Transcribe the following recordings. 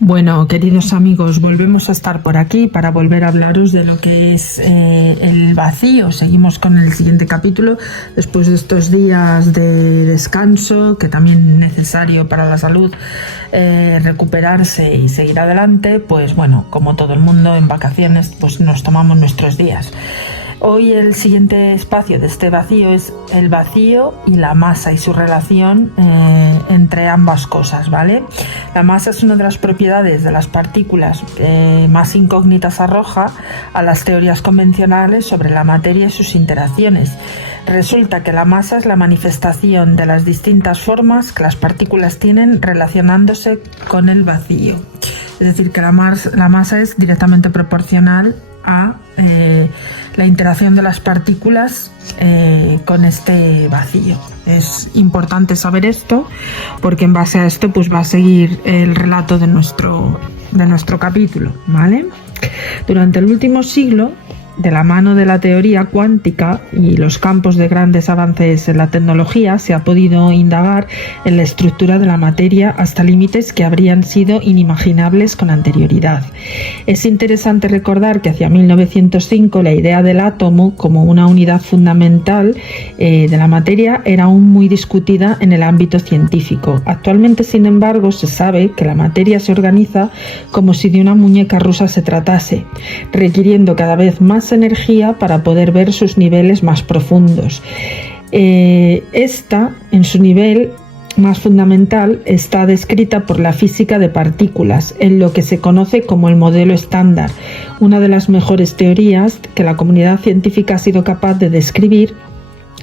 Bueno, queridos amigos, volvemos a estar por aquí para volver a hablaros de lo que es el vacío. Seguimos con el siguiente capítulo después de estos días de descanso, que también es necesario para la salud, recuperarse y seguir adelante. Pues bueno, como todo el mundo en vacaciones, pues nos tomamos nuestros días. Hoy el siguiente espacio de este vacío es el vacío y la masa y su relación entre ambas cosas, ¿vale? La masa es una de las propiedades de las partículas más incógnitas arroja a las teorías convencionales sobre la materia y sus interacciones. Resulta que la masa es la manifestación de las distintas formas que las partículas tienen relacionándose con el vacío. Es decir, que la masa es directamente proporcional a la interacción de las partículas con este vacío. Es importante saber esto porque en base a esto pues va a seguir el relato de nuestro capítulo, ¿vale? Durante el último siglo, de la mano de la teoría cuántica y los campos de grandes avances en la tecnología, se ha podido indagar en la estructura de la materia hasta límites que habrían sido inimaginables con anterioridad. Es interesante recordar que hacia 1905 la idea del átomo como una unidad fundamental de la materia era aún muy discutida en el ámbito científico. Actualmente, sin embargo, se sabe que la materia se organiza como si de una muñeca rusa se tratase, requiriendo cada vez más energía para poder ver sus niveles más profundos. Esta, en su nivel más fundamental, está descrita por la física de partículas, en lo que se conoce como el modelo estándar, una de las mejores teorías que la comunidad científica ha sido capaz de describir,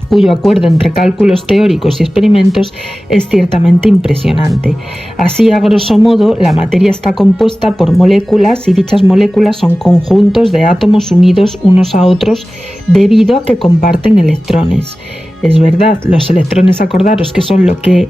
cuyo acuerdo entre cálculos teóricos y experimentos es ciertamente impresionante. Así, a grosso modo, la materia está compuesta por moléculas y dichas moléculas son conjuntos de átomos unidos unos a otros debido a que comparten electrones. Es verdad, los electrones, acordaros que son lo que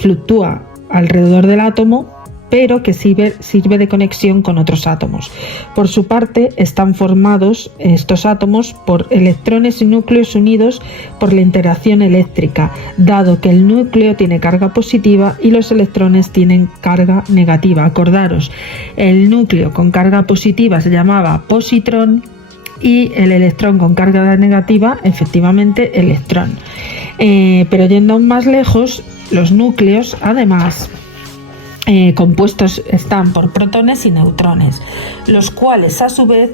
fluctúa alrededor del átomo, pero que sirve de conexión con otros átomos. Por su parte, están formados estos átomos por electrones y núcleos unidos por la interacción eléctrica, dado que el núcleo tiene carga positiva y los electrones tienen carga negativa. Acordaros, el núcleo con carga positiva se llamaba positrón y el electrón con carga negativa, efectivamente, electrón. Pero yendo aún más lejos, los núcleos, además, compuestos están por protones y neutrones, los cuales a su vez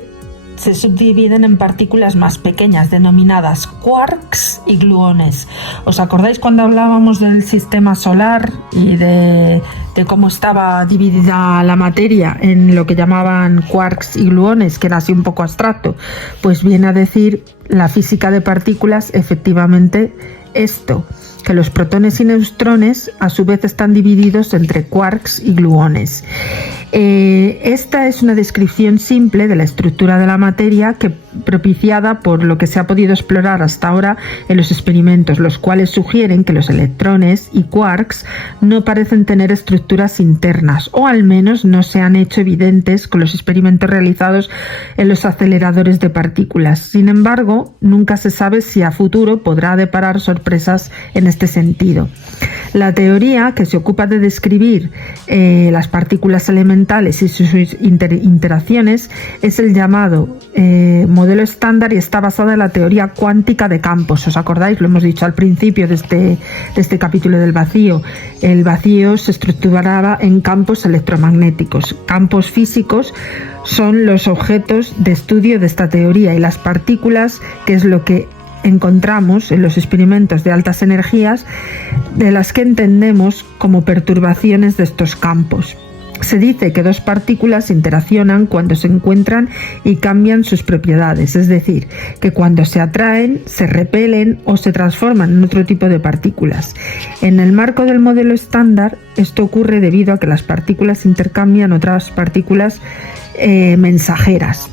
se subdividen en partículas más pequeñas denominadas quarks y gluones. ¿Os acordáis cuando hablábamos del sistema solar y de cómo estaba dividida la materia en lo que llamaban quarks y gluones, que era así un poco abstracto? Pues viene a decir la física de partículas efectivamente esto, que los protones y neutrones a su vez están divididos entre quarks y gluones. Esta es una descripción simple de la estructura de la materia propiciada por lo que se ha podido explorar hasta ahora en los experimentos, los cuales sugieren que los electrones y quarks no parecen tener estructuras internas, o al menos no se han hecho evidentes con los experimentos realizados en los aceleradores de partículas. Sin embargo, nunca se sabe si a futuro podrá deparar sorpresas en este sentido. La teoría que se ocupa de describir las partículas elementales y sus interacciones es el llamado modelo estándar y está basada en la teoría cuántica de campos. ¿Os acordáis? Lo hemos dicho al principio de este capítulo del vacío. El vacío se estructuraba en campos electromagnéticos. Campos físicos son los objetos de estudio de esta teoría, y las partículas, que es lo que encontramos en los experimentos de altas energías, de las que entendemos como perturbaciones de estos campos. Se dice que dos partículas interaccionan cuando se encuentran y cambian sus propiedades, es decir, que cuando se atraen, se repelen o se transforman en otro tipo de partículas. En el marco del modelo estándar, esto ocurre debido a que las partículas intercambian otras partículas mensajeras.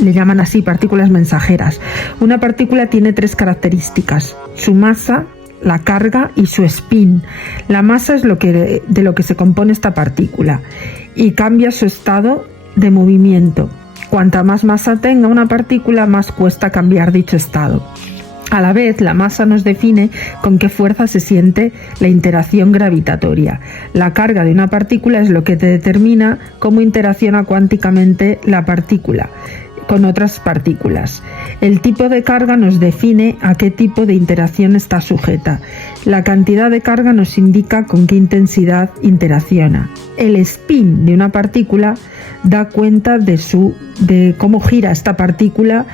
Le llaman así partículas mensajeras. Una partícula tiene tres características: su masa, la carga y su spin. La masa es de lo que se compone esta partícula y cambia su estado de movimiento. Cuanta más masa tenga una partícula, más cuesta cambiar dicho estado. A la vez, la masa nos define con qué fuerza se siente la interacción gravitatoria. La carga de una partícula es lo que te determina cómo interacciona cuánticamente la partícula con otras partículas. El tipo de carga nos define a qué tipo de interacción está sujeta. La cantidad de carga nos indica con qué intensidad interacciona. El spin de una partícula da cuenta de cómo gira esta partícula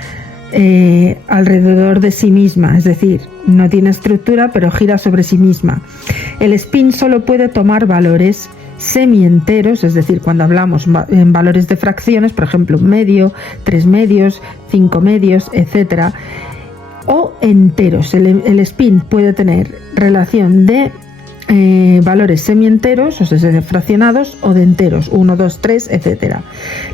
alrededor de sí misma, es decir, no tiene estructura pero gira sobre sí misma. El spin solo puede tomar valores semienteros, es decir, cuando hablamos en valores de fracciones, por ejemplo, 1/2, 3/2, 5/2, etc., o enteros. El spin puede tener relación de valores semienteros, o sea, de fraccionados, o de enteros, 1, 2, 3, etc.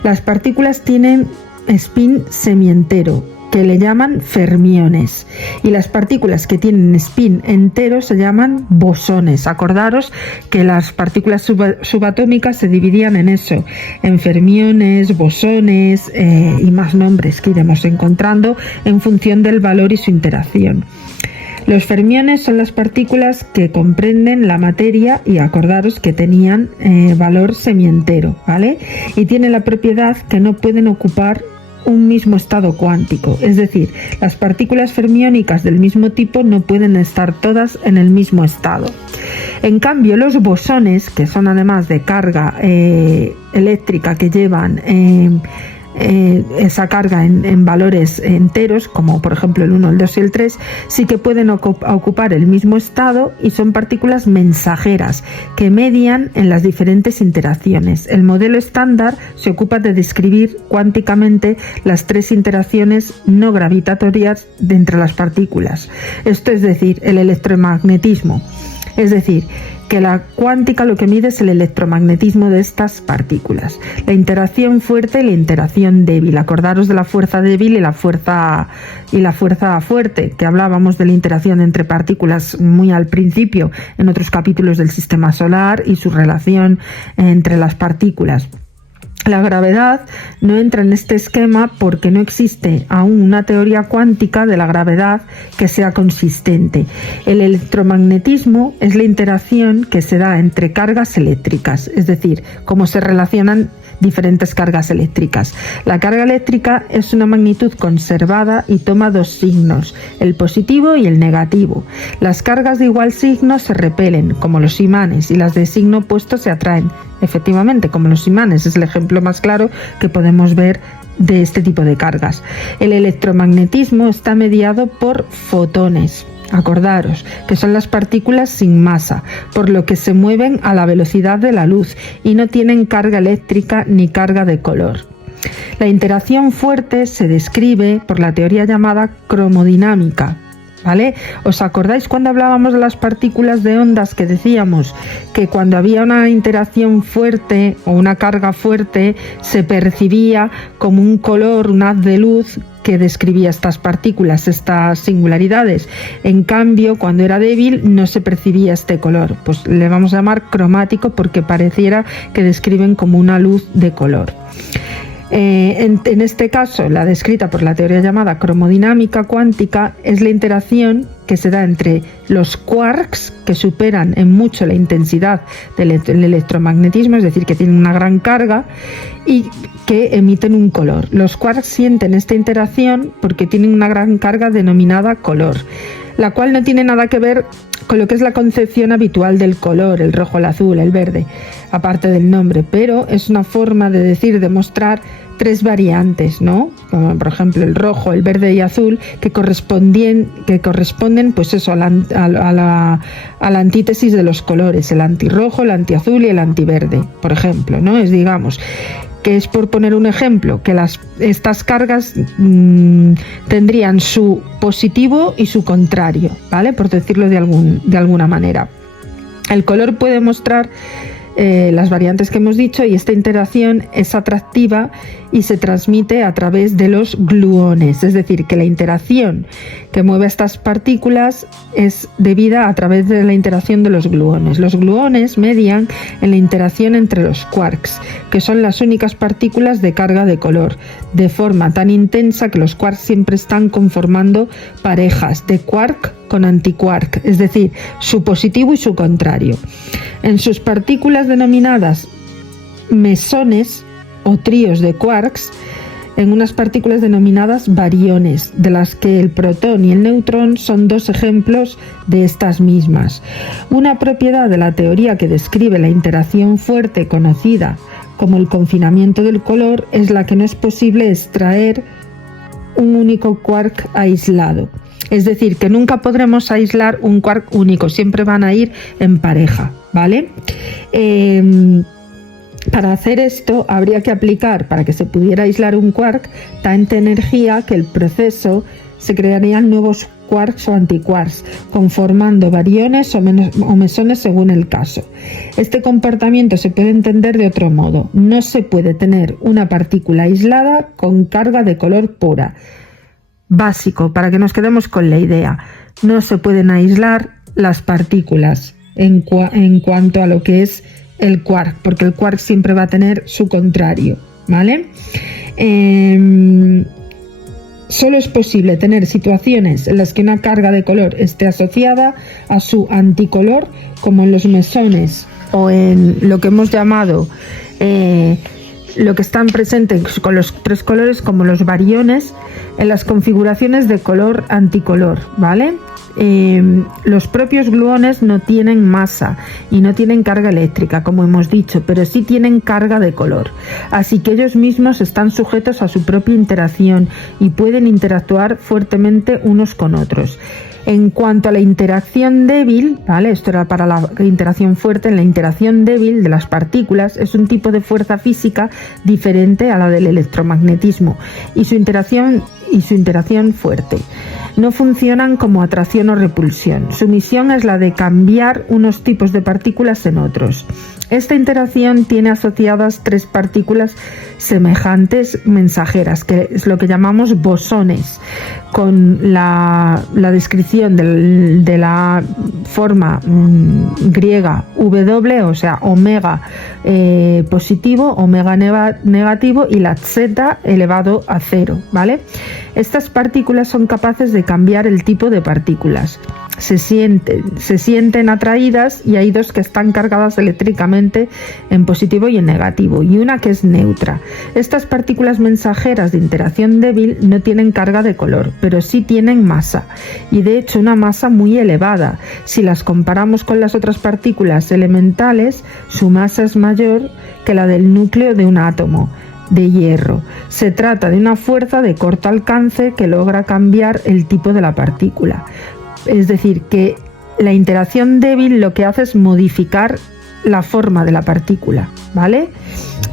Las partículas tienen spin semientero, que le llaman fermiones, y las partículas que tienen spin entero se llaman bosones. Acordaros que las partículas subatómicas se dividían en eso, en fermiones, bosones y más nombres que iremos encontrando en función del valor y su interacción. Los fermiones son las partículas que comprenden la materia y acordaros que tenían valor semientero, ¿vale? Y tienen la propiedad que no pueden ocupar un mismo estado cuántico, es decir, las partículas fermiónicas del mismo tipo no pueden estar todas en el mismo estado. En cambio, los bosones, que son además de carga eléctrica que llevan esa carga en valores enteros, como por ejemplo el 1, el 2 y el 3, sí que pueden ocupar el mismo estado y son partículas mensajeras que median en las diferentes interacciones. El modelo estándar se ocupa de describir cuánticamente las 3 interacciones no gravitatorias de entre las partículas. Esto es decir, el electromagnetismo. Es decir, que la cuántica lo que mide es el electromagnetismo de estas partículas. La interacción fuerte y la interacción débil. Acordaros de la fuerza débil y la fuerza fuerte, que hablábamos de la interacción entre partículas muy al principio en otros capítulos del sistema solar y su relación entre las partículas. La gravedad no entra en este esquema porque no existe aún una teoría cuántica de la gravedad que sea consistente. El electromagnetismo es la interacción que se da entre cargas eléctricas, es decir, cómo se relacionan diferentes cargas eléctricas. La carga eléctrica es una magnitud conservada y toma 2 signos, el positivo y el negativo. Las cargas de igual signo se repelen, como los imanes, y las de signo opuesto se atraen, efectivamente, como los imanes. Es el ejemplo más claro que podemos ver de este tipo de cargas. El electromagnetismo está mediado por fotones. Acordaros que son las partículas sin masa, por lo que se mueven a la velocidad de la luz y no tienen carga eléctrica ni carga de color. La interacción fuerte se describe por la teoría llamada cromodinámica, ¿vale? ¿Os acordáis cuando hablábamos de las partículas de ondas que decíamos que cuando había una interacción fuerte o una carga fuerte se percibía como un color, un haz de luz que describía estas partículas, estas singularidades? En cambio, cuando era débil no se percibía este color. Pues le vamos a llamar cromático porque pareciera que describen como una luz de color. En este caso, la descrita por la teoría llamada cromodinámica cuántica es la interacción que se da entre los quarks, que superan en mucho la intensidad del electromagnetismo, es decir, que tienen una gran carga y que emiten un color. Los quarks sienten esta interacción porque tienen una gran carga denominada color, la cual no tiene nada que ver con lo que es la concepción habitual del color, el rojo, el azul, el verde, aparte del nombre, pero es una forma de decir, de mostrar 3 variantes, ¿no? Como por ejemplo el rojo, el verde y azul, que corresponden pues eso, a la antítesis de los colores, el antirrojo, el antiazul y el antiverde, por ejemplo, ¿no? Digamos que es, por poner un ejemplo, que estas cargas tendrían su positivo y su contrario, ¿vale? Por decirlo de alguna manera. El color puede mostrar las variantes que hemos dicho, y esta interacción es atractiva y se transmite a través de los gluones, es decir, que la interacción que mueve estas partículas es debida a través de la interacción de los gluones. Los gluones median en la interacción entre los quarks, que son las únicas partículas de carga de color, de forma tan intensa que los quarks siempre están conformando parejas de quark con antiquark, es decir, su positivo y su contrario. En sus partículas denominadas mesones o tríos de quarks, en unas partículas denominadas bariones, de las que el protón y el neutrón son dos ejemplos de estas mismas. Una propiedad de la teoría que describe la interacción fuerte conocida como el confinamiento del color es la que no es posible extraer un único quark aislado. Es decir, que nunca podremos aislar un quark único, siempre van a ir en pareja, ¿vale? Para hacer esto habría que aplicar, para que se pudiera aislar un quark, tanta energía que el proceso se crearían nuevos quarks o antiquarks, conformando bariones o mesones según el caso. Este comportamiento se puede entender de otro modo. No se puede tener una partícula aislada con carga de color pura. Básico, para que nos quedemos con la idea. No se pueden aislar las partículas en cuanto a lo que es el quark, porque el quark siempre va a tener su contrario, ¿vale? Solo es posible tener situaciones en las que una carga de color esté asociada a su anticolor, como en los mesones o en lo que hemos llamado lo que están presentes con los tres colores, como los bariones, en las configuraciones de color anticolor, ¿vale? Los propios gluones no tienen masa y no tienen carga eléctrica, como hemos dicho, pero sí tienen carga de color, así que ellos mismos están sujetos a su propia interacción y pueden interactuar fuertemente unos con otros. En cuanto a la interacción débil, ¿vale? Esto era para la interacción fuerte. En la interacción débil de las partículas es un tipo de fuerza física diferente a la del electromagnetismo y su interacción fuerte. No funcionan como atracción o repulsión. Su misión es la de cambiar unos tipos de partículas en otros. Esta interacción tiene asociadas tres partículas semejantes mensajeras, que es lo que llamamos bosones, con la descripción de la forma griega W, o sea, omega positivo, omega negativo y la z elevado a 0, ¿vale? Estas partículas son capaces de cambiar el tipo de partículas. Se sienten atraídas, y hay dos que están cargadas eléctricamente en positivo y en negativo, y una que es neutra. Estas partículas mensajeras de interacción débil no tienen carga de color, pero sí tienen masa, y de hecho una masa muy elevada. Si las comparamos con las otras partículas elementales, su masa es mayor que la del núcleo de un átomo de hierro. Se trata de una fuerza de corto alcance que logra cambiar el tipo de la partícula. Es decir, que la interacción débil lo que hace es modificar la forma de la partícula, ¿vale?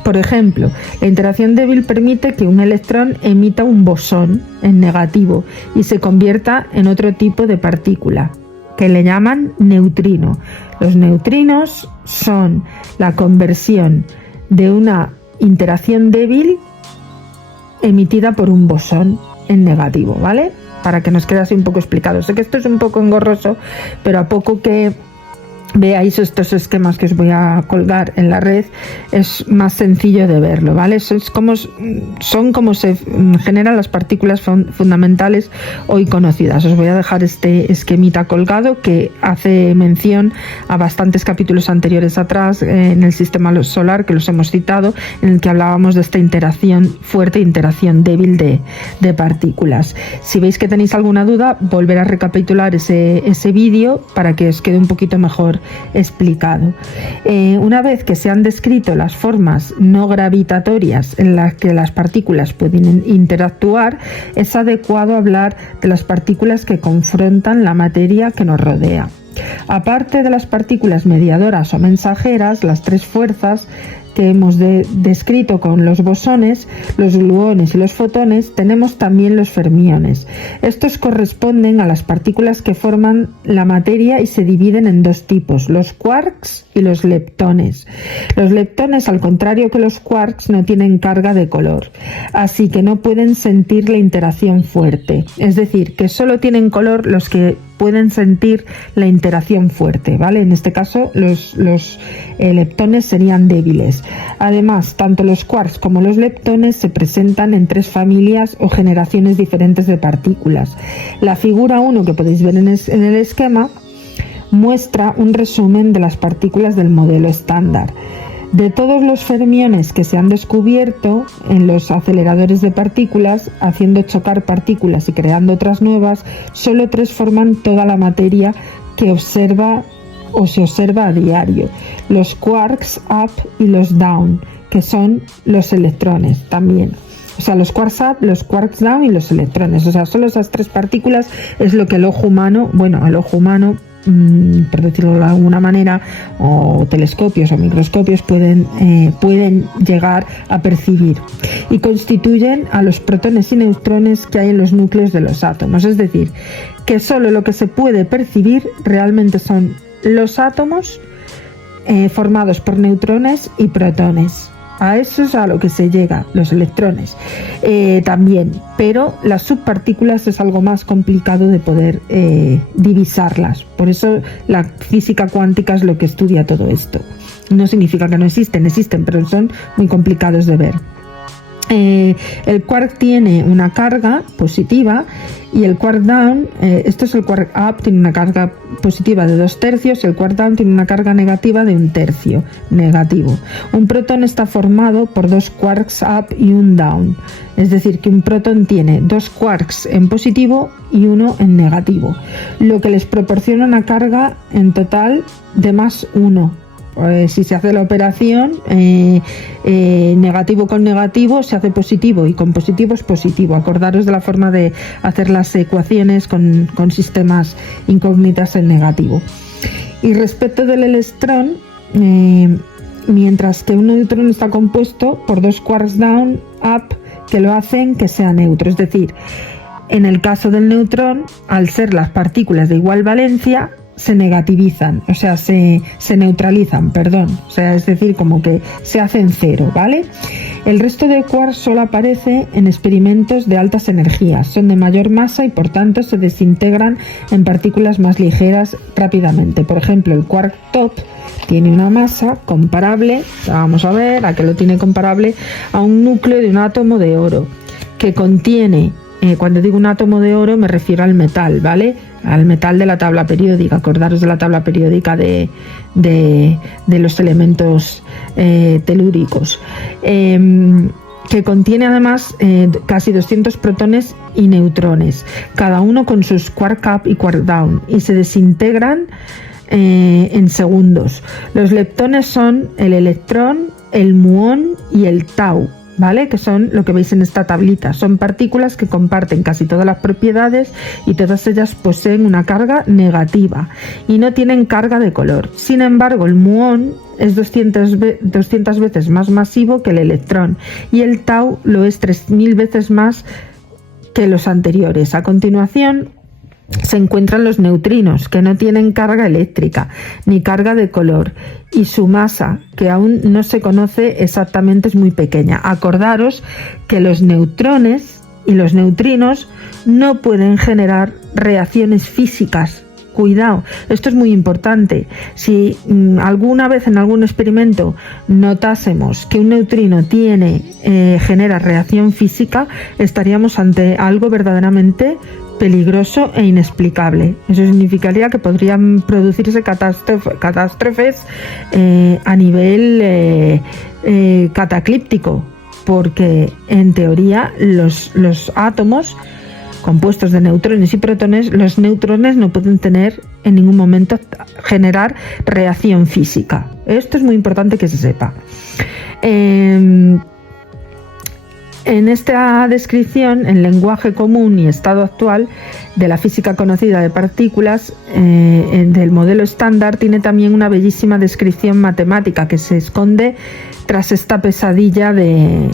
Por ejemplo, la interacción débil permite que un electrón emita un bosón en negativo y se convierta en otro tipo de partícula, que le llaman neutrino. Los neutrinos son la conversión de una interacción débil emitida por un bosón en negativo, ¿vale? Para que nos quede así un poco explicado. Sé que esto es un poco engorroso, pero a poco que veáis estos esquemas que os voy a colgar en la red, es más sencillo de verlo, ¿vale? Son como se generan las partículas fundamentales hoy conocidas. Os voy a dejar este esquemita colgado que hace mención a bastantes capítulos anteriores atrás en el sistema solar, que los hemos citado, en el que hablábamos de esta interacción fuerte e interacción débil de partículas. Si veis que tenéis alguna duda, volver a recapitular ese vídeo para que os quede un poquito mejor explicado. Una vez que se han descrito las formas no gravitatorias en las que las partículas pueden interactuar, es adecuado hablar de las partículas que confrontan la materia que nos rodea. Aparte de las partículas mediadoras o mensajeras, las tres fuerzas que hemos descrito con los bosones, los gluones y los fotones, tenemos también los fermiones. Estos corresponden a las partículas que forman la materia y se dividen en dos tipos, los quarks y los leptones. Los leptones, al contrario que los quarks, no tienen carga de color, así que no pueden sentir la interacción fuerte. Es decir, que solo tienen color los que pueden sentir la interacción fuerte, ¿vale? En este caso los leptones serían débiles. Además, tanto los quarks como los leptones se presentan en 3 familias o generaciones diferentes de partículas. La figura 1 que podéis ver en el esquema muestra un resumen de las partículas del modelo estándar. De todos los fermiones que se han descubierto en los aceleradores de partículas, haciendo chocar partículas y creando otras nuevas, solo 3 forman toda la materia que observa o se observa a diario: los quarks up y los down, que son los electrones también. O sea, los quarks up, los quarks down y los electrones. O sea, solo esas 3 partículas es lo que el ojo humano, por decirlo de alguna manera, o telescopios o microscopios pueden llegar a percibir, y constituyen a los protones y neutrones que hay en los núcleos de los átomos. Es decir, que solo lo que se puede percibir realmente son los átomos formados por neutrones y protones. A eso es a lo que se llega, los electrones también, pero las subpartículas es algo más complicado de poder divisarlas. Por eso la física cuántica es lo que estudia todo esto. No significa que no existen, pero son muy complicados de ver. El quark tiene una carga positiva y el quark down, esto es el quark up, tiene una carga positiva de 2/3 y el quark down tiene una carga negativa de 1/3 negativo. Un protón está formado por 2 quarks up y un down, es decir, que un protón tiene 2 quarks en positivo y 1 en negativo, lo que les proporciona una carga en total de +1. Si se hace la operación negativo con negativo se hace positivo y con positivo es positivo. Acordaros de la forma de hacer las ecuaciones con sistemas incógnitas en negativo. Y respecto del electrón, mientras que un neutrón está compuesto por 2 quarks down up que lo hacen que sea neutro, es decir, en el caso del neutrón, al ser las partículas de igual valencia, se negativizan, o sea, se neutralizan, o sea, es decir, como que se hacen cero, ¿vale? El resto de quarks solo aparece en experimentos de altas energías, son de mayor masa y por tanto se desintegran en partículas más ligeras rápidamente. Por ejemplo, el quark top tiene una masa comparable, vamos a ver a qué lo tiene comparable, a un núcleo de un átomo de oro, que contiene, cuando digo un átomo de oro me refiero al metal, ¿vale? Al metal de la tabla periódica. Acordaros de la tabla periódica de los elementos telúricos, que contiene además casi 200 protones y neutrones, cada uno con sus quark up y quark down, y se desintegran en segundos. Los leptones son el electrón, el muón y el tau, ¿vale? Que son lo que veis en esta tablita. Son partículas que comparten casi todas las propiedades y todas ellas poseen una carga negativa y no tienen carga de color. Sin embargo, el muón es 200 veces más masivo que el electrón y el tau lo es 3000 veces más que los anteriores. A continuación se encuentran los neutrinos, que no tienen carga eléctrica ni carga de color, y su masa, que aún no se conoce exactamente, es muy pequeña. Acordaros que los neutrones y los neutrinos no pueden generar reacciones físicas. Cuidado, esto es muy importante. Si alguna vez en algún experimento notásemos que un neutrino genera reacción física, estaríamos ante algo verdaderamente peligroso e inexplicable. Eso significaría que podrían producirse catástrofes a nivel cataclíptico, porque en teoría los átomos compuestos de neutrones y protones, los neutrones no pueden tener en ningún momento generar reacción física. Esto es muy importante que se sepa. En esta descripción, en lenguaje común y estado actual, de la física conocida de partículas, del modelo estándar, tiene también una bellísima descripción matemática que se esconde tras esta pesadilla de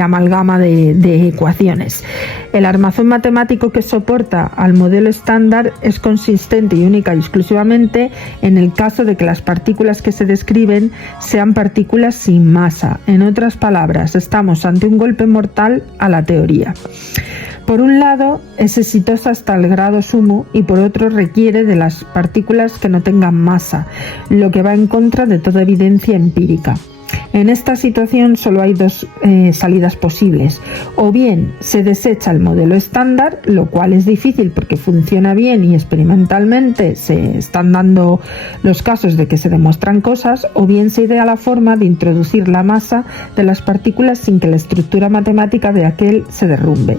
amalgama de ecuaciones. El armazón matemático que soporta al modelo estándar es consistente y única y exclusivamente en el caso de que las partículas que se describen sean partículas sin masa. En otras palabras, estamos ante un golpe mortal a la teoría. Por un lado, es exitosa hasta el grado sumo y por otro requiere de las partículas que no tengan masa, lo que va en contra de toda evidencia empírica. En esta situación solo hay dos salidas posibles. O bien se desecha el modelo estándar, lo cual es difícil porque funciona bien y experimentalmente se están dando los casos de que se demuestran cosas, o bien se idea la forma de introducir la masa de las partículas sin que la estructura matemática de aquel se derrumbe.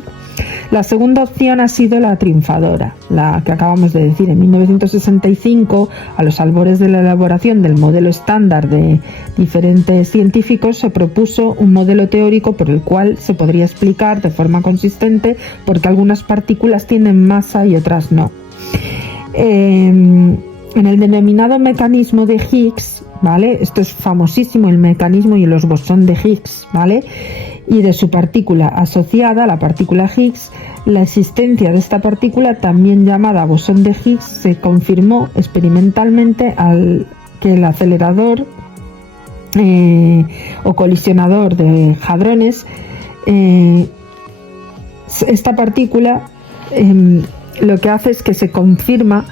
La segunda opción ha sido la triunfadora, la que acabamos de decir. En 1965, a los albores de la elaboración del modelo estándar de diferentes científicos, se propuso un modelo teórico por el cual se podría explicar de forma consistente por qué algunas partículas tienen masa y otras no. En el denominado mecanismo de Higgs, ¿vale? Esto es famosísimo, el mecanismo y los bosón de Higgs, ¿vale? Y de su partícula asociada, la partícula Higgs, la existencia de esta partícula, también llamada bosón de Higgs, se confirmó experimentalmente al que el acelerador o colisionador de hadrones, esta partícula lo que hace es que se confirma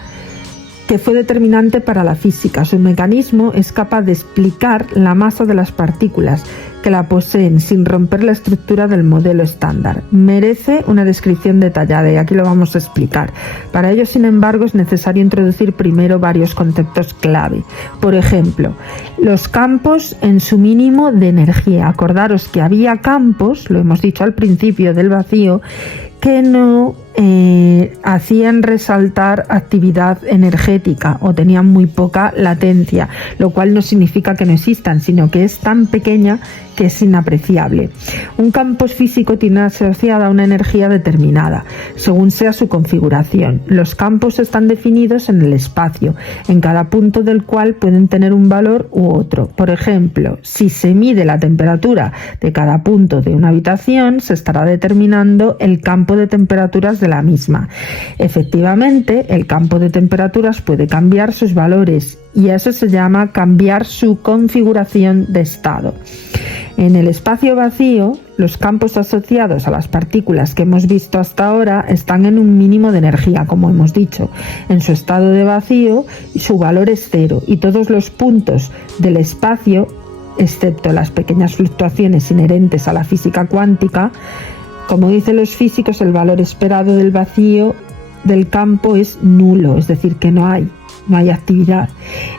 que fue determinante para la física. Su mecanismo es capaz de explicar la masa de las partículas que la poseen sin romper la estructura del modelo estándar. Merece una descripción detallada y aquí lo vamos a explicar. Para ello, sin embargo, es necesario introducir primero varios conceptos clave. Por ejemplo, los campos en su mínimo de energía. Acordaros que había campos, lo hemos dicho al principio, del vacío, que no hacían resaltar actividad energética o tenían muy poca latencia, lo cual no significa que no existan, sino que es tan pequeña que es inapreciable. Un campo físico tiene asociada una energía determinada, según sea su configuración. Los campos están definidos en el espacio, en cada punto del cual pueden tener un valor u otro. Por ejemplo, si se mide la temperatura de cada punto de una habitación, se estará determinando el campo de temperaturas de la misma. Efectivamente, el campo de temperaturas puede cambiar sus valores y eso se llama cambiar su configuración de estado. En el espacio vacío, los campos asociados a las partículas que hemos visto hasta ahora están en un mínimo de energía, como hemos dicho. En su estado de vacío, su valor es cero y todos los puntos del espacio, excepto las pequeñas fluctuaciones inherentes a la física cuántica, como dicen los físicos, el valor esperado del vacío del campo es nulo, es decir, que no hay actividad.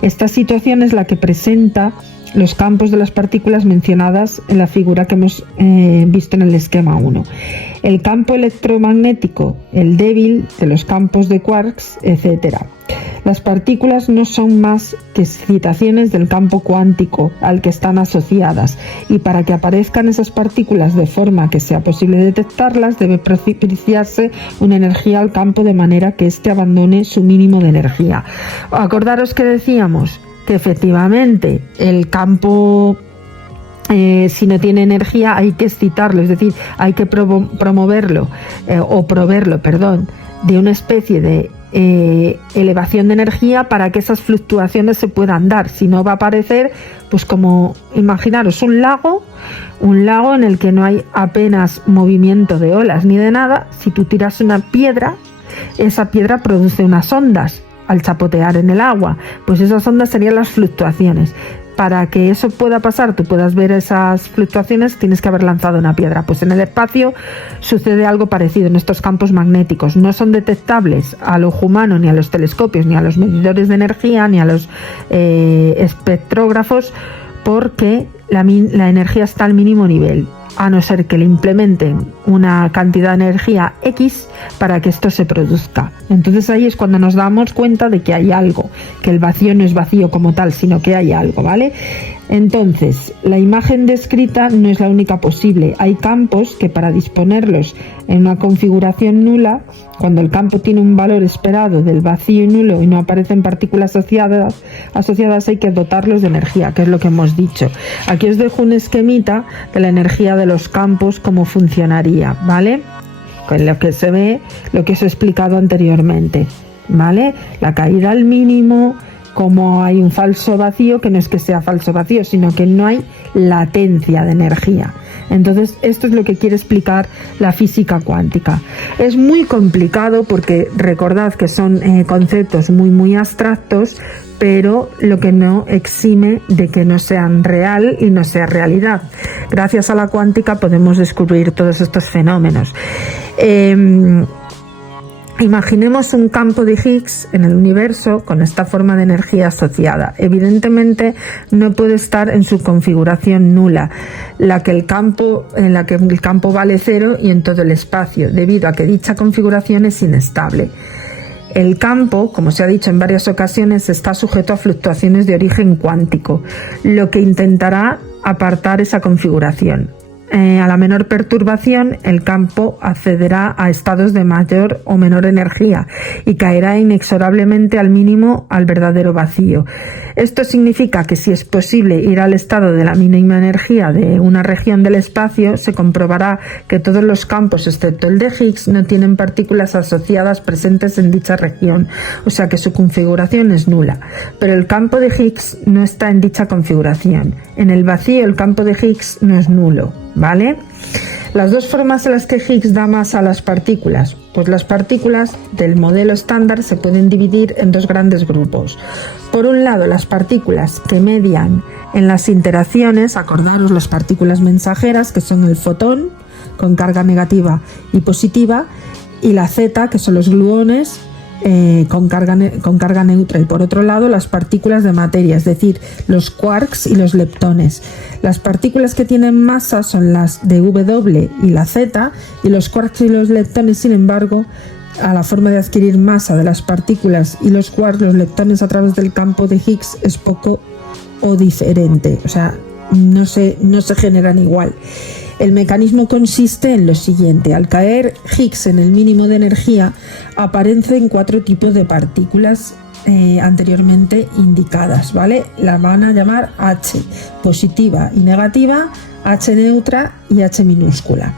Esta situación es la que presenta los campos de las partículas mencionadas en la figura que hemos visto en el esquema 1. El campo electromagnético, el débil de los campos de quarks, etc. Las partículas no son más que excitaciones del campo cuántico al que están asociadas, y para que aparezcan esas partículas de forma que sea posible detectarlas, debe propiciarse una energía al campo de manera que éste abandone su mínimo de energía. Acordaros que decíamos que efectivamente el campo, si no tiene energía, hay que excitarlo, es decir, hay que proverlo de una especie de elevación de energía para que esas fluctuaciones se puedan dar. Si no, va a aparecer pues como, imaginaros, un lago en el que no hay apenas movimiento de olas ni de nada. Si tú tiras una piedra, esa piedra produce unas ondas al chapotear en el agua, pues esas ondas serían las fluctuaciones. Para que eso pueda pasar, tú puedas ver esas fluctuaciones, tienes que haber lanzado una piedra. Pues en el espacio sucede algo parecido. En estos campos magnéticos no son detectables al ojo humano, ni a los telescopios, ni a los medidores de energía, ni a los espectrógrafos, porque la energía está al mínimo nivel, a no ser que le implementen una cantidad de energía X para que esto se produzca. Entonces ahí es cuando nos damos cuenta de que hay algo, que el vacío no es vacío como tal, sino que hay algo, ¿vale? Entonces, la imagen descrita no es la única posible. Hay campos que para disponerlos en una configuración nula, cuando el campo tiene un valor esperado del vacío nulo y no aparecen partículas asociadas, hay que dotarlos de energía, que es lo que hemos dicho. Aquí os dejo un esquemita de la energía de los campos, cómo funcionaría, ¿vale? Con lo que se ve, lo que os he explicado anteriormente, ¿vale? La caída al mínimo, como hay un falso vacío, que no es que sea falso vacío, sino que no hay latencia de energía. Entonces, esto es lo que quiere explicar la física cuántica. Es muy complicado porque recordad que son conceptos muy abstractos, pero lo que no exime de que no sean real y no sea realidad. Gracias a la cuántica podemos descubrir todos estos fenómenos. Imaginemos un campo de Higgs en el universo con esta forma de energía asociada. Evidentemente no puede estar en su configuración nula, en la que el campo vale 0 y en todo el espacio, debido a que dicha configuración es inestable. El campo, como se ha dicho en varias ocasiones, está sujeto a fluctuaciones de origen cuántico, lo que intentará apartar esa configuración. A la menor perturbación, el campo accederá a estados de mayor o menor energía y caerá inexorablemente al mínimo, al verdadero vacío. Esto significa que si es posible ir al estado de la mínima energía de una región del espacio, se comprobará que todos los campos, excepto el de Higgs, no tienen partículas asociadas presentes en dicha región, o sea que su configuración es nula. Pero el campo de Higgs no está en dicha configuración. En el vacío, el campo de Higgs no es nulo, ¿vale? Las dos formas en las que Higgs da masa a las partículas. Pues las partículas del modelo estándar se pueden dividir en dos grandes grupos. Por un lado, las partículas que median en las interacciones, acordaros las partículas mensajeras, que son el fotón, con carga negativa y positiva, y la Z, que son los gluones, con carga neutra. Y por otro lado, las partículas de materia, es decir, los quarks y los leptones. Las partículas que tienen masa son las de W y la Z, y los quarks y los leptones, sin embargo, a la forma de adquirir masa de las partículas y los quarks, los leptones a través del campo de Higgs es poco o diferente, o sea, no se generan igual. El mecanismo consiste en lo siguiente: al caer Higgs en el mínimo de energía, aparecen 4 tipos de partículas anteriormente indicadas, ¿vale? La van a llamar H, positiva y negativa, H neutra y H minúscula.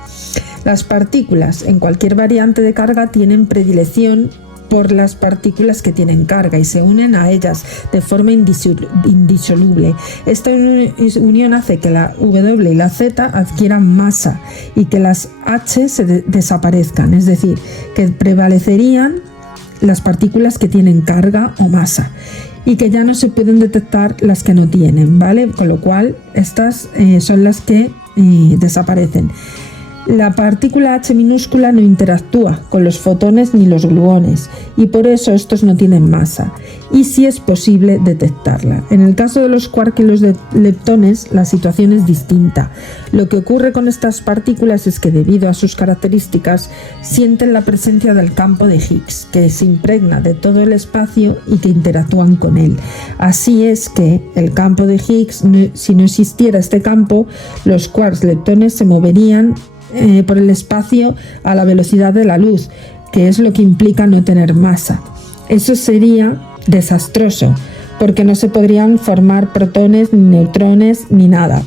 Las partículas en cualquier variante de carga tienen predilección por las partículas que tienen carga y se unen a ellas de forma indisoluble. Esta unión hace que la W y la Z adquieran masa y que las H se desaparezcan, es decir, que prevalecerían las partículas que tienen carga o masa y que ya no se pueden detectar las que no tienen, ¿vale? Con lo cual estas son las que desaparecen. La partícula H minúscula no interactúa con los fotones ni los gluones y por eso estos no tienen masa y sí es posible detectarla. En el caso de los quarks y los leptones la situación es distinta. Lo que ocurre con estas partículas es que debido a sus características sienten la presencia del campo de Higgs que se impregna de todo el espacio y que interactúan con él. Así es que el campo de Higgs, si no existiera este campo, los quarks leptones se moverían por el espacio a la velocidad de la luz, que es lo que implica no tener masa. Eso sería desastroso, porque no se podrían formar protones, ni neutrones, ni nada.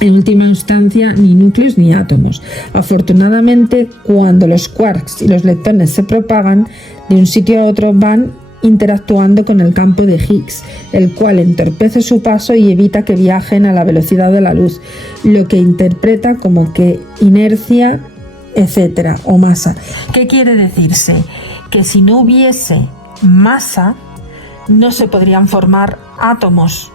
En última instancia, ni núcleos ni átomos. Afortunadamente, cuando los quarks y los leptones se propagan, de un sitio a otro van interactuando con el campo de Higgs, el cual entorpece su paso y evita que viajen a la velocidad de la luz, lo que interpreta como que inercia, etcétera, o masa. ¿Qué quiere decirse? Que si no hubiese masa, no se podrían formar átomos.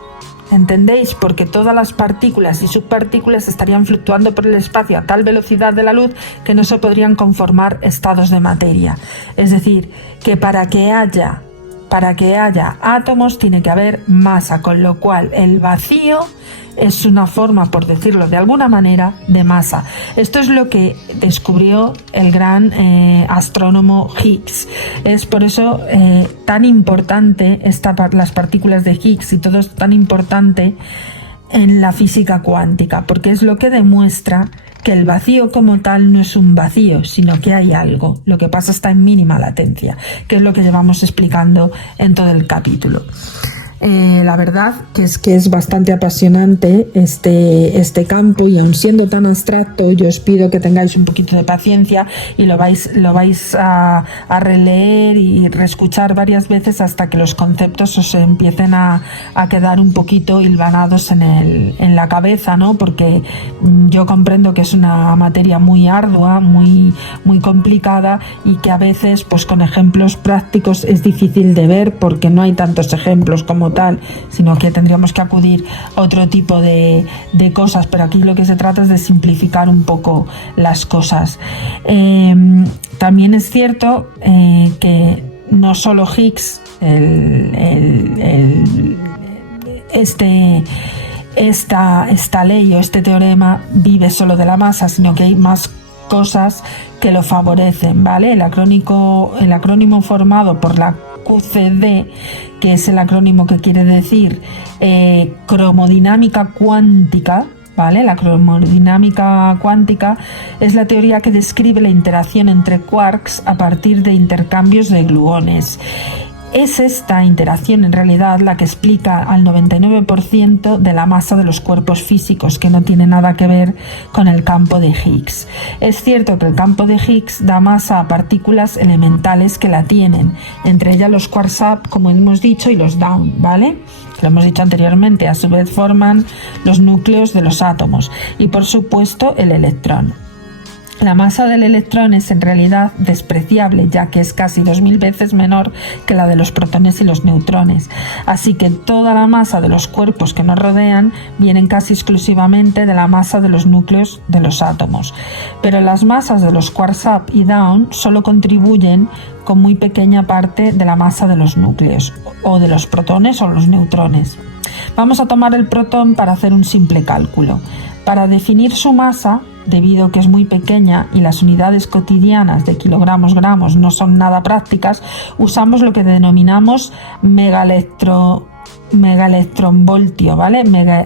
¿Entendéis? Porque todas las partículas y subpartículas estarían fluctuando por el espacio a tal velocidad de la luz que no se podrían conformar estados de materia. Es decir, que para que haya para que haya átomos tiene que haber masa, con lo cual el vacío es una forma, por decirlo de alguna manera, de masa. Esto es lo que descubrió el gran astrónomo Higgs. Es por eso tan importante las partículas de Higgs, y todo es tan importante en la física cuántica, porque es lo que demuestra que el vacío como tal no es un vacío, sino que hay algo. Lo que pasa está en mínima latencia, que es lo que llevamos explicando en todo el capítulo. La verdad que es bastante apasionante este campo, y aun siendo tan abstracto, yo os pido que tengáis un poquito de paciencia y lo vais a releer y reescuchar varias veces hasta que los conceptos os empiecen a quedar un poquito hilvanados en la cabeza, ¿no? Porque yo comprendo que es una materia muy ardua, muy complicada, y que a veces pues con ejemplos prácticos es difícil de ver, porque no hay tantos ejemplos como tal, sino que tendríamos que acudir a otro tipo de cosas, pero aquí lo que se trata es de simplificar un poco las cosas. También es cierto que no solo Higgs, esta ley o este teorema vive solo de la masa, sino que hay más cosas que lo favorecen, ¿vale? El acrónimo formado por la QCD, que es el acrónimo que quiere decir cromodinámica cuántica, ¿vale? La cromodinámica cuántica es la teoría que describe la interacción entre quarks a partir de intercambios de gluones. Es esta interacción en realidad la que explica al 99% de la masa de los cuerpos físicos, que no tiene nada que ver con el campo de Higgs. Es cierto que el campo de Higgs da masa a partículas elementales que la tienen, entre ellas los quarks up, como hemos dicho, y los down, ¿vale? Lo hemos dicho anteriormente, a su vez forman los núcleos de los átomos y, por supuesto, el electrón. La masa del electrón es en realidad despreciable, ya que es casi 2000 veces menor que la de los protones y los neutrones. Así que toda la masa de los cuerpos que nos rodean vienen casi exclusivamente de la masa de los núcleos de los átomos. Pero las masas de los quarks up y down solo contribuyen con muy pequeña parte de la masa de los núcleos, o de los protones o los neutrones. Vamos a tomar el protón para hacer un simple cálculo. Para definir su masa, debido a que es muy pequeña y las unidades cotidianas de kilogramos, gramos no son nada prácticas, usamos lo que denominamos megaelectronvoltio, ¿vale?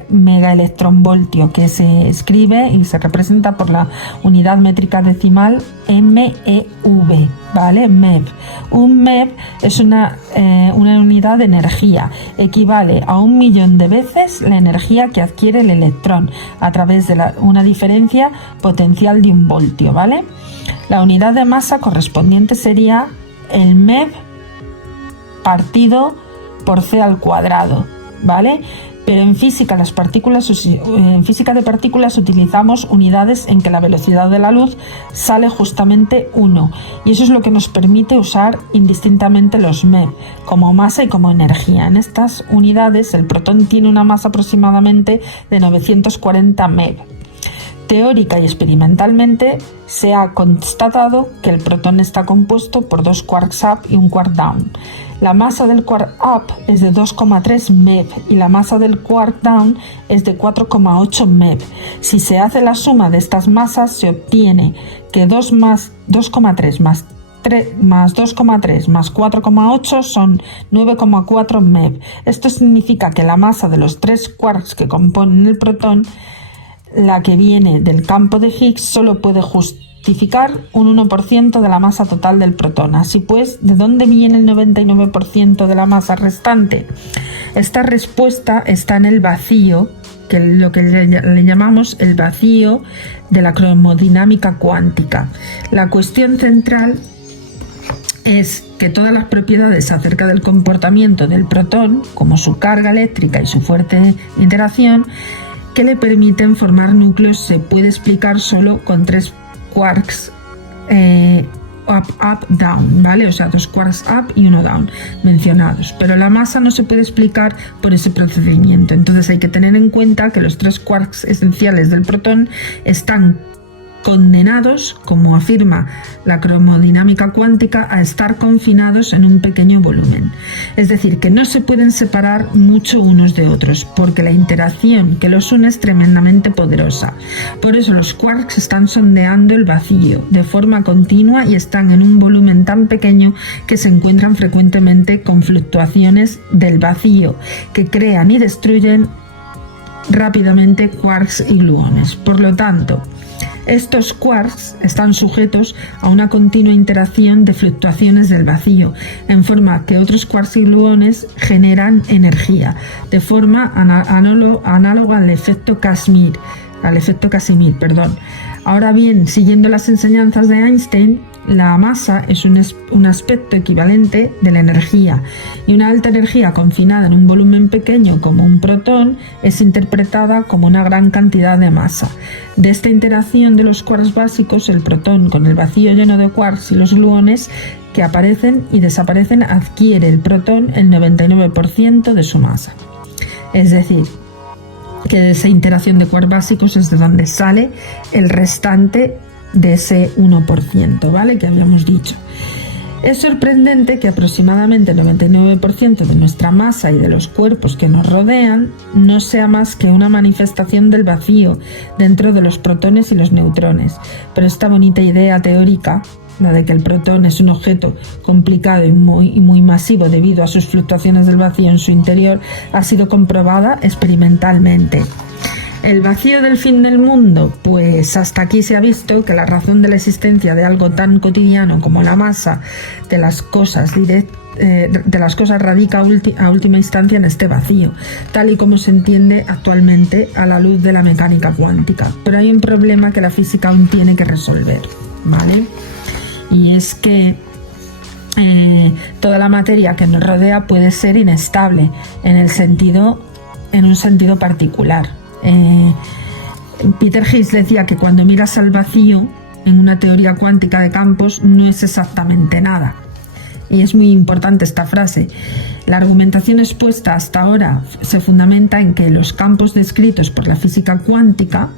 Megaelectronvoltio, que se escribe y se representa por la unidad métrica decimal MeV, ¿vale? MeV. Un MeV es una unidad de energía, equivale a 1.000.000 de veces la energía que adquiere el electrón a través de una diferencia potencial de 1 voltio, ¿vale? La unidad de masa correspondiente sería el MeV partido por c al cuadrado, ¿vale? Pero en física de partículas utilizamos unidades en que la velocidad de la luz sale justamente 1, y eso es lo que nos permite usar indistintamente los MeV como masa y como energía. En estas unidades el protón tiene una masa aproximadamente de 940 MeV. Teórica y experimentalmente se ha constatado que el protón está compuesto por 2 quarks up y un quark down. La masa del quark up es de 2,3 MeV y la masa del quark down es de 4,8 MeV. Si se hace la suma de estas masas, se obtiene que 2 más 2,3 más 2,3 más 4,8 son 9,4 MeV. Esto significa que la masa de los 3 quarks que componen el protón, la que viene del campo de Higgs, solo puede justificar un 1% de la masa total del protón. Así pues, ¿de dónde viene el 99% de la masa restante? Esta respuesta está en el vacío, que es lo que le llamamos el vacío de la cromodinámica cuántica. La cuestión central es que todas las propiedades acerca del comportamiento del protón, como su carga eléctrica y su fuerte interacción, que le permiten formar núcleos, se puede explicar solo con 3 quarks up, down, ¿vale? O sea, 2 quarks up y 1 down mencionados. Pero la masa no se puede explicar por ese procedimiento. Entonces hay que tener en cuenta que los 3 quarks esenciales del protón están condenados, como afirma la cromodinámica cuántica, a estar confinados en un pequeño volumen. Es decir, que no se pueden separar mucho unos de otros, porque la interacción que los une es tremendamente poderosa. Por eso los quarks están sondeando el vacío de forma continua y están en un volumen tan pequeño que se encuentran frecuentemente con fluctuaciones del vacío que crean y destruyen rápidamente quarks y gluones. Por lo tanto, estos quarks están sujetos a una continua interacción de fluctuaciones del vacío, en forma que otros quarks y gluones generan energía, de forma análoga al efecto Casimir. Ahora bien, siguiendo las enseñanzas de Einstein, la masa es un aspecto equivalente de la energía, y una alta energía confinada en un volumen pequeño como un protón es interpretada como una gran cantidad de masa. De esta interacción de los quarks básicos, el protón con el vacío lleno de quarks y los gluones que aparecen y desaparecen, adquiere el protón el 99% de su masa. Es decir, que de esa interacción de quarks básicos es de donde sale el restante de ese 1%, ¿vale? Que habíamos dicho. Es sorprendente que aproximadamente el 99% de nuestra masa y de los cuerpos que nos rodean no sea más que una manifestación del vacío dentro de los protones y los neutrones. Pero esta bonita idea teórica, la de que el protón es un objeto complicado y muy masivo debido a sus fluctuaciones del vacío en su interior, ha sido comprobada experimentalmente. ¿El vacío del fin del mundo? Pues hasta aquí se ha visto que la razón de la existencia de algo tan cotidiano como la masa de las cosas radica a última instancia en este vacío, tal y como se entiende actualmente a la luz de la mecánica cuántica. Pero hay un problema que la física aún tiene que resolver, ¿vale? Y es que toda la materia que nos rodea puede ser inestable en un sentido particular. Peter Higgs decía que cuando miras al vacío en una teoría cuántica de campos no es exactamente nada. Y es muy importante esta frase. La argumentación expuesta hasta ahora se fundamenta en que los campos descritos por la física cuántica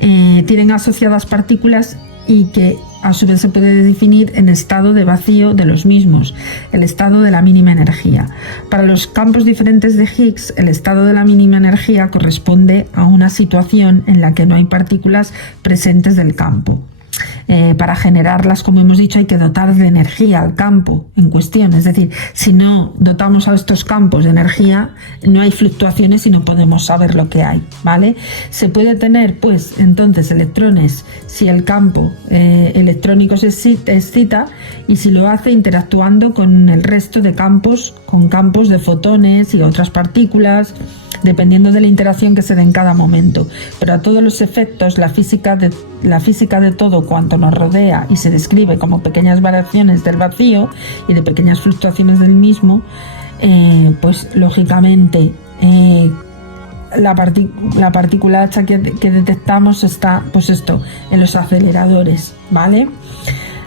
tienen asociadas partículas y que a su vez se puede definir en estado de vacío de los mismos, el estado de la mínima energía. Para los campos diferentes de Higgs, el estado de la mínima energía corresponde a una situación en la que no hay partículas presentes del campo. Para generarlas, como hemos dicho, hay que dotar de energía al campo en cuestión. Es decir, si no dotamos a estos campos de energía, no hay fluctuaciones y no podemos saber lo que hay, ¿vale? Se puede tener, pues, entonces electrones si el campo electrónico se excita, y si lo hace interactuando con el resto de campos, con campos de fotones y otras partículas, dependiendo de la interacción que se dé en cada momento. Pero a todos los efectos, la física de todo cuanto nos rodea y se describe como pequeñas variaciones del vacío y de pequeñas fluctuaciones del mismo, pues lógicamente la partícula H que detectamos está, pues esto, en los aceleradores, ¿vale?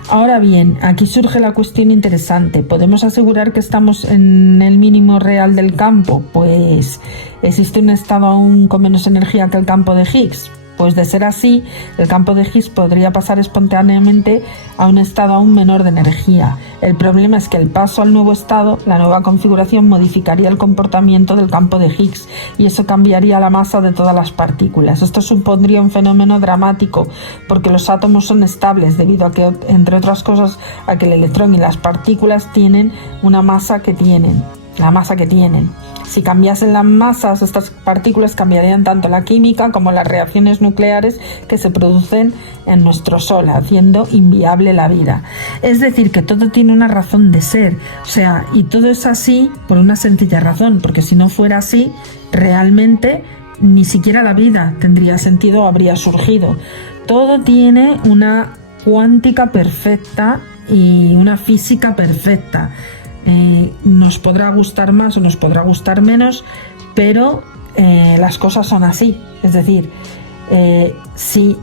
Ahora bien, aquí surge la cuestión interesante. ¿Podemos asegurar que estamos en el mínimo real del campo? Pues existe un estado aún con menos energía que el campo de Higgs. Pues de ser así, el campo de Higgs podría pasar espontáneamente a un estado aún menor de energía. El problema es que el paso al nuevo estado, la nueva configuración, modificaría el comportamiento del campo de Higgs y eso cambiaría la masa de todas las partículas. Esto supondría un fenómeno dramático porque los átomos son estables debido a que, entre otras cosas, a que el electrón y las partículas tienen una masa que tienen, la masa que tienen. Si cambiasen las masas, estas partículas cambiarían tanto la química como las reacciones nucleares que se producen en nuestro Sol, haciendo inviable la vida. Es decir, que todo tiene una razón de ser. O sea, y todo es así por una sencilla razón, porque si no fuera así, realmente ni siquiera la vida tendría sentido o habría surgido. Todo tiene una cuántica perfecta y una física perfecta. Nos podrá gustar más o nos podrá gustar menos, pero las cosas son así. Es decir, si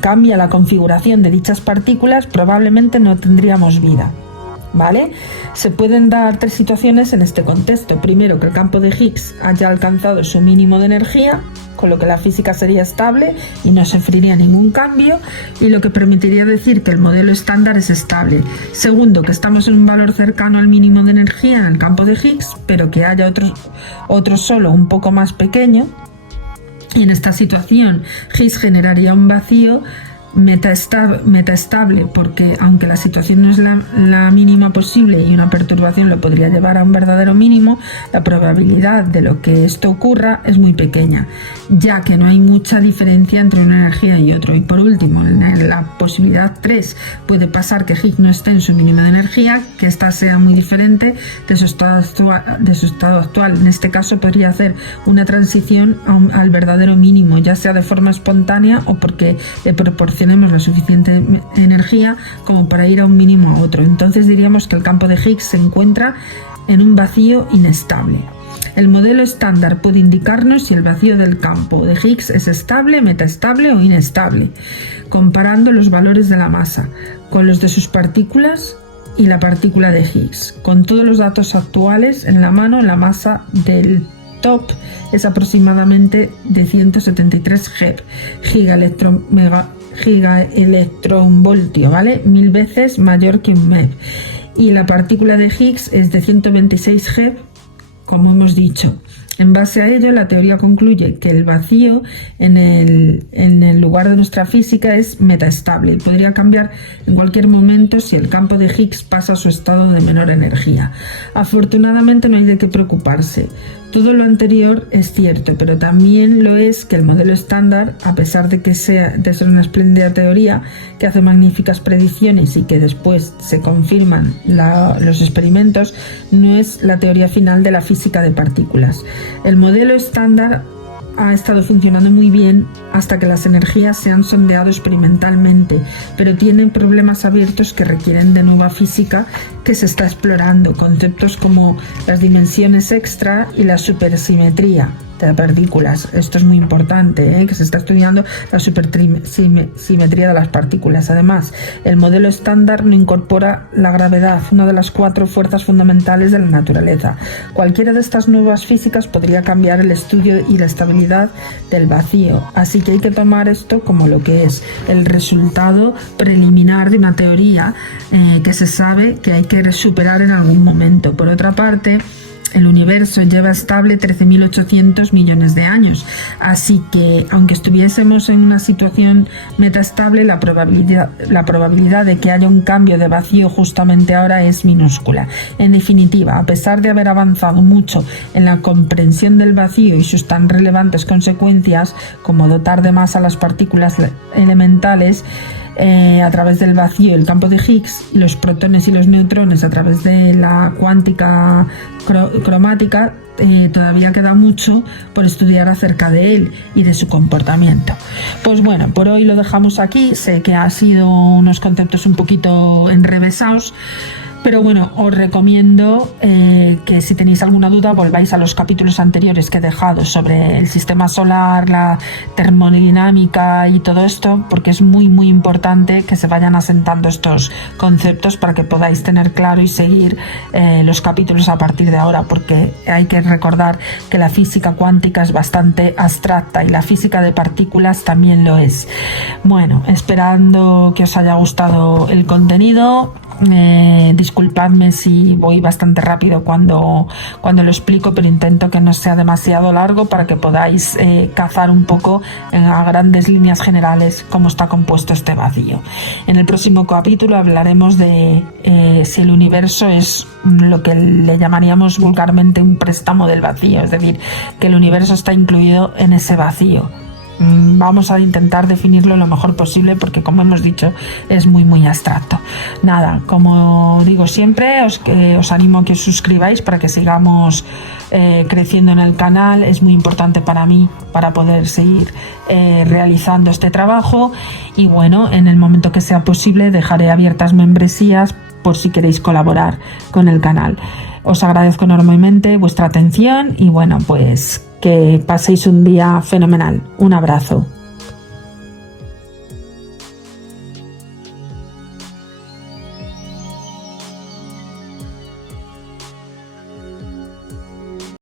cambia la configuración de dichas partículas, probablemente no tendríamos vida. ¿vale? Se pueden dar 3 situaciones en este contexto. Primero, que el campo de Higgs haya alcanzado su mínimo de energía, con lo que la física sería estable y no sufriría ningún cambio, y lo que permitiría decir que el modelo estándar es estable. Segundo, que estamos en un valor cercano al mínimo de energía en el campo de Higgs, pero que haya otro solo un poco más pequeño, y en esta situación Higgs generaría un vacío metaestable, porque aunque la situación no es la mínima posible y una perturbación lo podría llevar a un verdadero mínimo, la probabilidad de lo que esto ocurra es muy pequeña, ya que no hay mucha diferencia entre una energía y otra. Y por último, en la posibilidad 3, puede pasar que Higgs no esté en su mínimo de energía, que ésta sea muy diferente de su estado actual. En este caso podría hacer una transición al verdadero mínimo, ya sea de forma espontánea o porque le proporciona la suficiente energía como para ir a un mínimo a otro. Entonces diríamos que el campo de Higgs se encuentra en un vacío inestable. El modelo estándar puede indicarnos si el vacío del campo de Higgs es estable, metaestable o inestable, comparando los valores de la masa con los de sus partículas y la partícula de Higgs. Con todos los datos actuales en la mano, la masa del top es aproximadamente de 173 gigaelectronvoltio, ¿vale? 1000 veces mayor que un MeV. Y la partícula de Higgs es de 126 GeV, como hemos dicho. En base a ello, la teoría concluye que el vacío en el lugar de nuestra física es metaestable y podría cambiar en cualquier momento si el campo de Higgs pasa a su estado de menor energía. Afortunadamente no hay de qué preocuparse. Todo lo anterior es cierto, pero también lo es que el modelo estándar, a pesar de ser una espléndida teoría que hace magníficas predicciones y que después se confirman los experimentos, no es la teoría final de la física de partículas. El modelo estándar ha estado funcionando muy bien hasta que las energías se han sondeado experimentalmente, pero tienen problemas abiertos que requieren de nueva física que se está explorando, conceptos como las dimensiones extra y la supersimetría de partículas. Esto es muy importante, que se está estudiando la supersimetría de las partículas. Además, el modelo estándar no incorpora la gravedad, una de las 4 fuerzas fundamentales de la naturaleza. Cualquiera de estas nuevas físicas podría cambiar el estudio y la estabilidad del vacío, así que hay que tomar esto como lo que es el resultado preliminar de una teoría que se sabe que hay que superar en algún momento. Por otra parte, el universo lleva estable 13.800 millones de años, así que aunque estuviésemos en una situación metaestable, la probabilidad de que haya un cambio de vacío justamente ahora es minúscula. En definitiva, a pesar de haber avanzado mucho en la comprensión del vacío y sus tan relevantes consecuencias como dotar de masa a las partículas elementales, a través del vacío, el campo de Higgs, y los protones y los neutrones a través de la cuántica cromática, todavía queda mucho por estudiar acerca de él y de su comportamiento. Pues bueno, por hoy lo dejamos aquí. Sé que ha sido unos conceptos un poquito enrevesados, pero bueno, os recomiendo que si tenéis alguna duda volváis a los capítulos anteriores que he dejado sobre el sistema solar, la termodinámica y todo esto, porque es muy muy importante que se vayan asentando estos conceptos para que podáis tener claro y seguir los capítulos a partir de ahora, porque hay que recordar que la física cuántica es bastante abstracta y la física de partículas también lo es. Bueno, esperando que os haya gustado el contenido. Disculpadme si voy bastante rápido cuando lo explico, pero intento que no sea demasiado largo para que podáis cazar un poco a grandes líneas generales cómo está compuesto este vacío. En el próximo capítulo hablaremos de si el universo es lo que le llamaríamos vulgarmente un préstamo del vacío, es decir, que el universo está incluido en ese vacío. Vamos a intentar definirlo lo mejor posible porque, como hemos dicho, es muy muy abstracto. Nada, como digo siempre, os animo a que os suscribáis para que sigamos creciendo en el canal. Es muy importante para mí para poder seguir realizando este trabajo, y bueno, en el momento que sea posible dejaré abiertas membresías por si queréis colaborar con el canal. Os agradezco enormemente vuestra atención y bueno, pues que paséis un día fenomenal. Un abrazo.